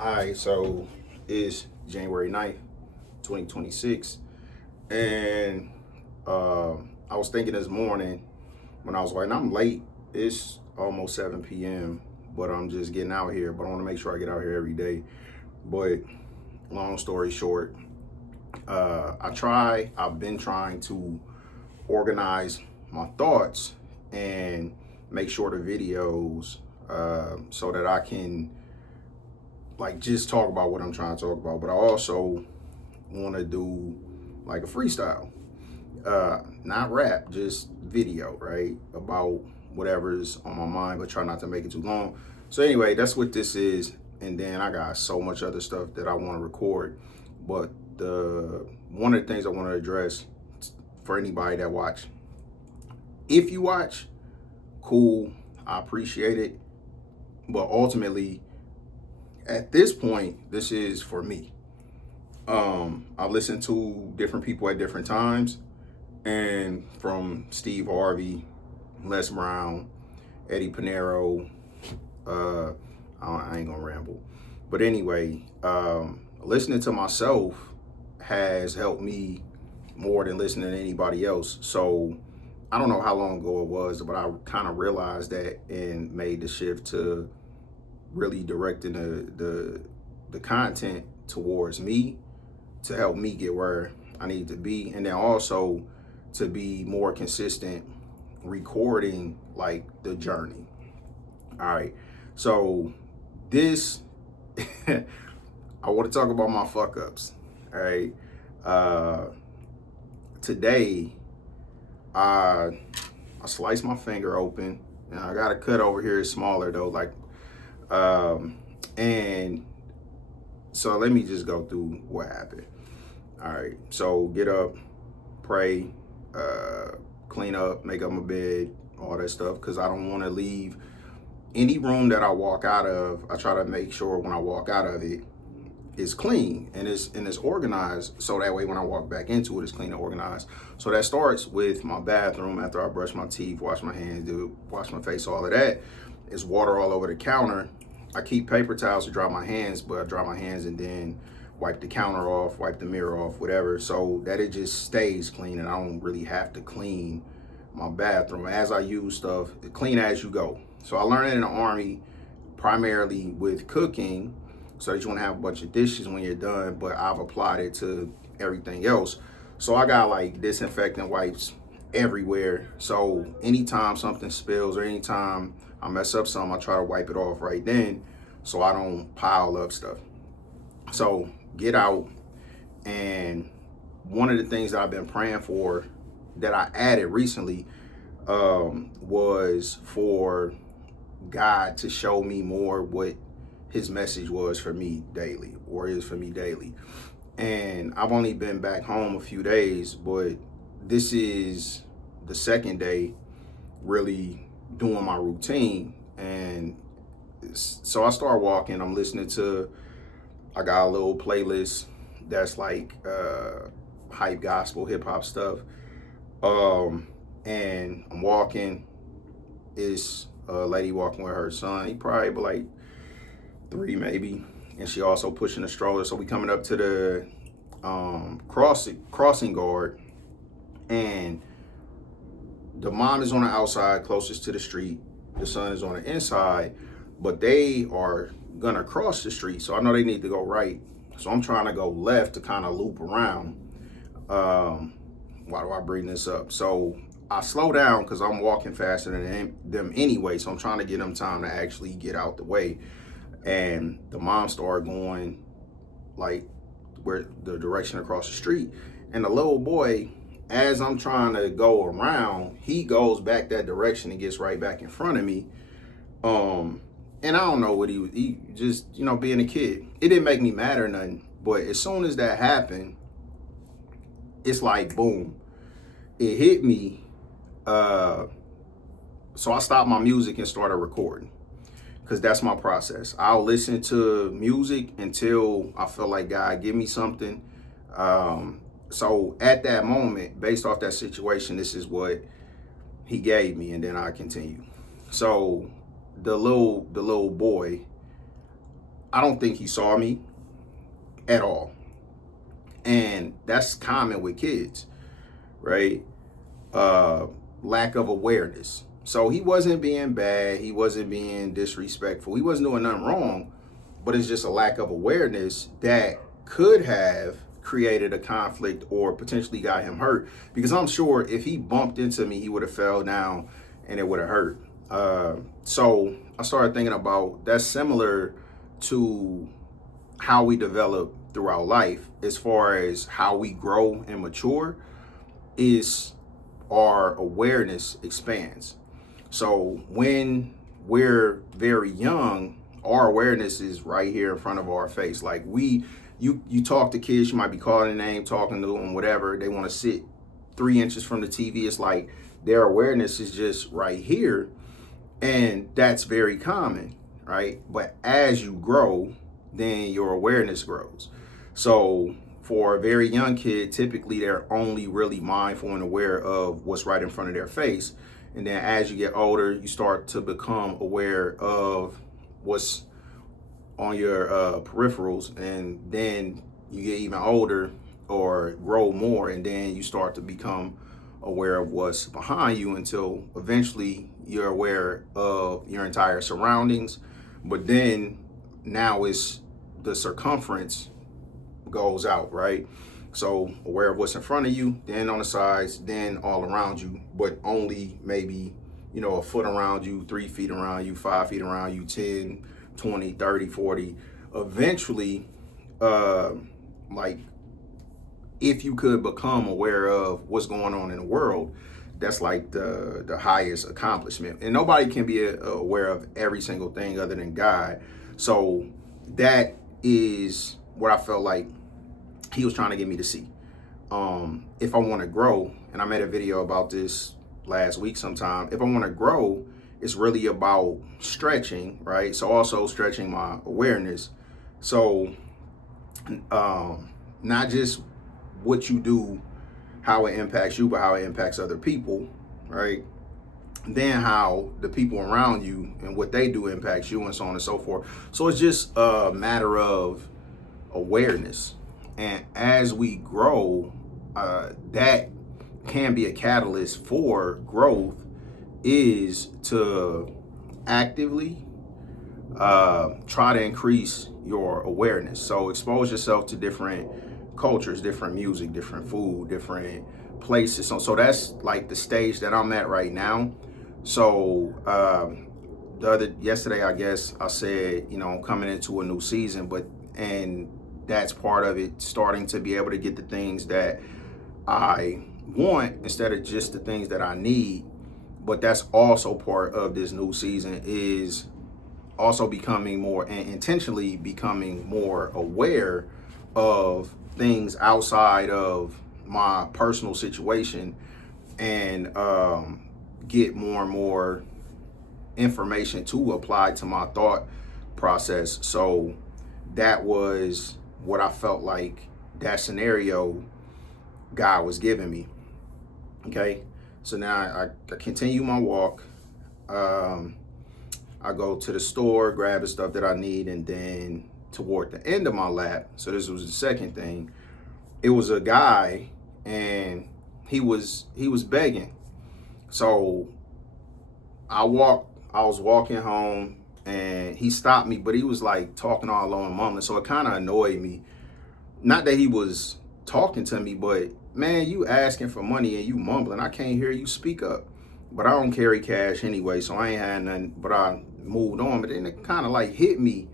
All right, so it's January 9th, 2026. And I was thinking this morning when I was like, I'm late. It's almost 7 p.m., but I'm just getting out here. But I want to make sure I get out here every day. But long story short, I've been trying to organize my thoughts and make sure the videos so that I can like just talk about what I'm trying to talk about, but I also want to do like a freestyle, not rap, just video, right? About whatever's on my mind, but try not to make it too long. So anyway, that's what this is. And then I got so much other stuff that I want to record. But the one of the things I want to address for anybody that watch, if you watch, cool, I appreciate it. But ultimately, at this point, this is for me. I've listened to different people at different times, and from Steve Harvey, Les Brown, Eddie Pinero. Uh, I ain't gonna ramble, but anyway, listening to myself has helped me more than listening to anybody else. So I don't know how long ago it was, but I kind of realized that and made the shift to really directing the content towards me to help me get where I need to be, and then also to be more consistent recording like the journey. All right, so this I want to talk about my fuck ups. All right, uh, today I sliced my finger open, and I got a cut over here. It's smaller though, like and so let me just go through what happened. All right, so get up, pray, clean up, make up my bed, all that stuff, because I don't want to leave any room that I walk out of. I try to make sure when I walk out of it, it's clean and it's organized, so that way when I walk back into it, it's clean and organized. So that starts with my bathroom. After I brush my teeth, wash my hands, wash my face, all of that. It's water all over the counter. I keep paper towels to dry my hands, but I dry my hands and then wipe the counter off, wipe the mirror off, whatever, so that it just stays clean and I don't really have to clean my bathroom. As I use stuff, clean as you go. So I learned it in the Army, primarily with cooking, so that you won't have a bunch of dishes when you're done, but I've applied it to everything else. So I got like disinfectant wipes everywhere. So anytime something spills or anytime I mess up something, I try to wipe it off right then so I don't pile up stuff. So get out, and one of the things that I've been praying for that I added recently was for God to show me more what his message was for me daily, or is for me daily. And I've only been back home a few days, but this is the second day really doing my routine. And so I start walking, I'm listening to, I got a little playlist that's like hype gospel, hip hop stuff. And I'm walking, it's a lady walking with her son. He probably like 3 maybe. And she also pushing a stroller. So we coming up to the crossing guard, and the mom is on the outside closest to the street. The son is on the inside, but they are gonna cross the street. So I know they need to go right. So I'm trying to go left to kind of loop around. Why do I bring this up? So I slow down because I'm walking faster than them anyway. So I'm trying to get them time to actually get out the way. And the mom started going like where the direction across the street. And the little boy, as I'm trying to go around, he goes back that direction and gets right back in front of me. And I don't know what he just, being a kid. It didn't make me mad or nothing. But as soon as that happened, it's like, boom, it hit me. So I stopped my music and started recording, because that's my process. I'll listen to music until I feel like God give me something. So at that moment, based off that situation, this is what he gave me, and then I continue. So the little boy, I don't think he saw me at all. And that's common with kids, right? Uh, Lack of awareness. So he wasn't being bad. He wasn't being disrespectful. He wasn't doing nothing wrong, but it's just a lack of awareness that could have created a conflict or potentially got him hurt. Because I'm sure if he bumped into me, he would have fell down and it would have hurt. So I started thinking about that's similar to how we develop throughout life as far as how we grow and mature is our awareness expands. So when we're very young, our awareness is right here in front of our face. Like you talk to kids, you might be calling a name, talking to them, whatever. They want to sit 3 inches from the TV. It's like their awareness is just right here. And that's very common, right? But as you grow, then your awareness grows. So for a very young kid, typically they're only really mindful and aware of what's right in front of their face. And then as you get older, you start to become aware of what's on your peripherals. And then you get even older or grow more. And then you start to become aware of what's behind you until eventually you're aware of your entire surroundings. But then now it's the circumference goes out, right? So aware of what's in front of you, then on the sides, then all around you, but only maybe, a foot around you, 3 feet around you, 5 feet around you, 10, 20, 30, 40. Eventually, like if you could become aware of what's going on in the world, that's like the highest accomplishment. And nobody can be aware of every single thing other than God. So that is what I felt like he was trying to get me to see. If I want to grow, and I made a video about this last week sometime, if I want to grow, it's really about stretching, right? So also stretching my awareness. So not just what you do, how it impacts you, but how it impacts other people, right? Then how the people around you and what they do impacts you and so on and so forth. So it's just a matter of awareness. And as we grow, that can be a catalyst for growth, is to actively try to increase your awareness. So expose yourself to different cultures, different music, different food, different places. So that's like the stage that I'm at right now. So yesterday, I guess I said, I'm coming into a new season, and that's part of it, starting to be able to get the things that I want instead of just the things that I need. But that's also part of this new season, is also becoming more and intentionally becoming more aware of things outside of my personal situation, and get more and more information to apply to my thought process. So that was what I felt like that scenario God was giving me. Okay, so now I continue my walk. I go to the store, grab the stuff that I need, and then toward the end of my lap, so this was the second thing, it was a guy, and he was begging. So I was walking home, and he stopped me, but he was like talking all low and mumbling, so it kind of annoyed me. Not that he was talking to me, but man, you asking for money and you mumbling, I can't hear you, speak up. But I don't carry cash anyway, so I ain't had nothing, but I moved on. But then it kind of like hit me,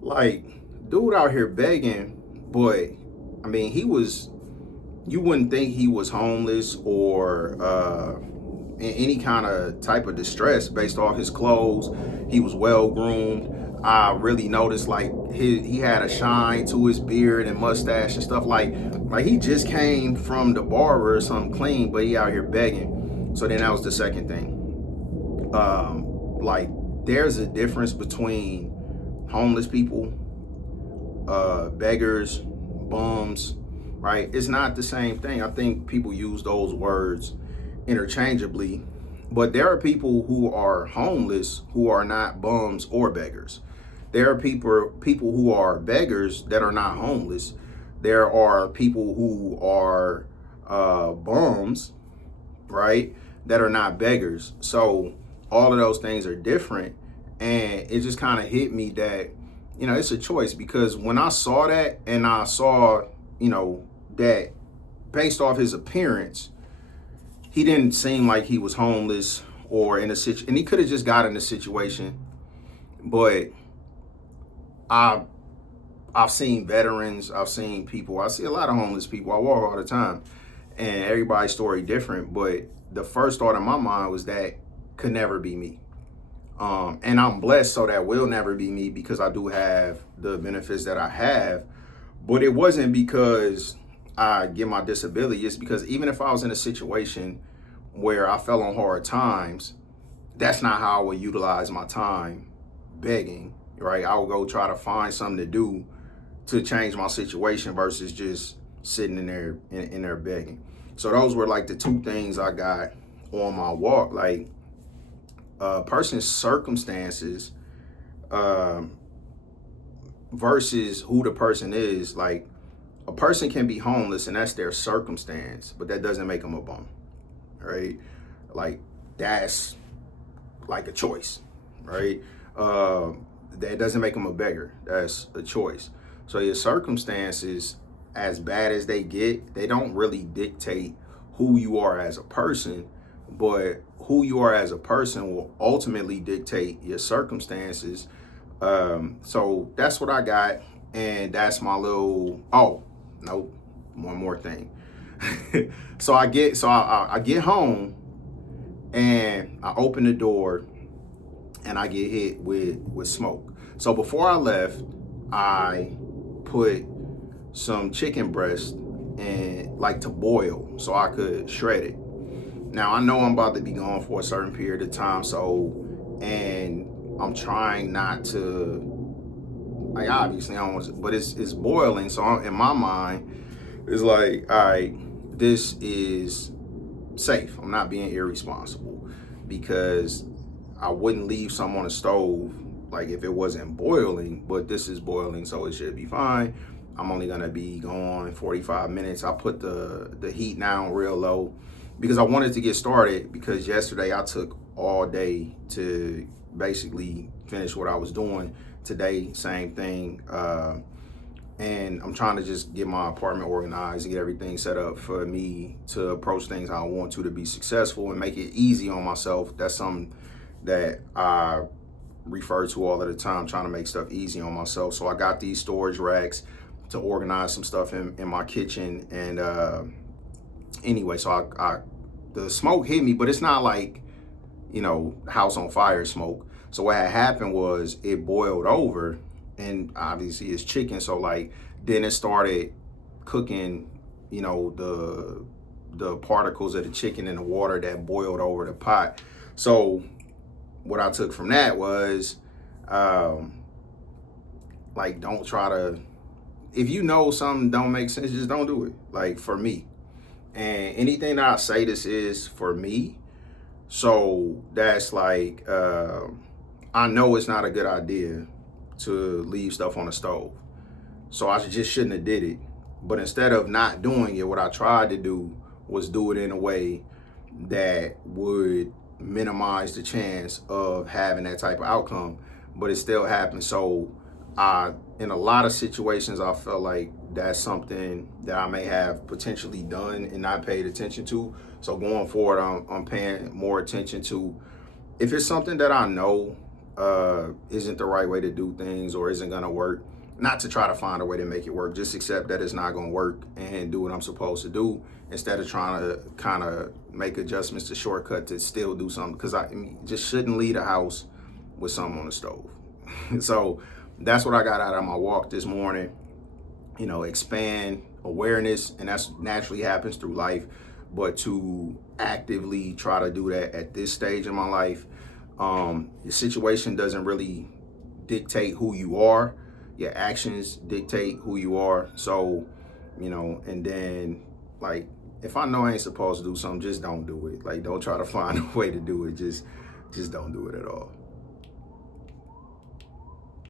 like, dude out here begging, but I mean, you wouldn't think he was homeless or in any kind of type of distress based off his clothes. He was well groomed. I really noticed like he had a shine to his beard and mustache and stuff, like he just came from the barber or something clean, but he out here begging. So then that was the second thing. Like there's a difference between homeless people, beggars, bums, right? It's not the same thing. I think people use those words interchangeably, but there are people who are homeless who are not bums or beggars. There are people who are beggars that are not homeless. There are people who are bums, right? That are not beggars. So all of those things are different. And it just kind of hit me that, it's a choice, because when I saw that and I saw, that based off his appearance, he didn't seem like he was homeless or in a situation, and he could have just got in a situation. But I I've seen veterans, I've seen people, I see a lot of homeless people. I walk all the time, and everybody's story different. But the first thought in my mind was that could never be me. And I'm blessed, so that will never be me, because I do have the benefits that I have. But it wasn't because I get my disability. It's because even if I was in a situation where I fell on hard times, that's not how I would utilize my time begging, right? I would go try to find something to do to change my situation versus just sitting in there in there begging. So those were like the two things I got on my walk. Like a person's circumstances versus who the person is. Like a person can be homeless and that's their circumstance, but that doesn't make them a bum, right? Like that's like a choice, right? That doesn't make them a beggar. That's a choice. So your circumstances, as bad as they get, they don't really dictate who you are as a person, but who you are as a person will ultimately dictate your circumstances. So that's what I got, and that's my little. Oh, nope, one more thing. I get home, and I open the door, and I get hit with smoke. So before I left, I put some chicken breast and like to boil so I could shred it. Now I know I'm about to be gone for a certain period of time, and I'm trying not to, like, obviously I don't want to, but it's boiling. So in my mind, it's like, all right, this is safe. I'm not being irresponsible, because I wouldn't leave some on the stove like if it wasn't boiling, but this is boiling, so it should be fine. I'm only gonna be gone 45 minutes. I put the heat down real low because I wanted to get started, because yesterday I took all day to basically finish what I was doing. Today, same thing. And I'm trying to just get my apartment organized and get everything set up for me to approach things how I want to be successful and make it easy on myself. That's something that I refer to all of the time, trying to make stuff easy on myself. So I got these storage racks to organize some stuff in my kitchen. And anyway, so I the smoke hit me, but it's not like, house on fire smoke. So what had happened was it boiled over, and obviously it's chicken. So like, then it started cooking, the particles of the chicken in the water that boiled over the pot. So what I took from that was, like, don't try to, if you know something don't make sense, just don't do it. Like for me, and anything that I say, this is for me. So that's like, I know it's not a good idea to leave stuff on the stove. So I just shouldn't have did it. But instead of not doing it, what I tried to do was do it in a way that would minimize the chance of having that type of outcome, but it still happened. So in a lot of situations, I felt like that's something that I may have potentially done and not paid attention to. So going forward, I'm paying more attention to, if it's something that I know isn't the right way to do things or isn't gonna work, not to try to find a way to make it work, just accept that it's not gonna work and do what I'm supposed to do, instead of trying to kind of make adjustments to shortcut to still do something, because I just shouldn't leave the house with something on the stove. So that's what I got out of my walk this morning. Expand awareness, and that's naturally happens through life, but to actively try to do that at this stage in my life. Your situation doesn't really dictate who you are. Your actions dictate who you are. So, and then, like, if I know I ain't supposed to do something, just don't do it. Like, don't try to find a way to do it. Just don't do it at all.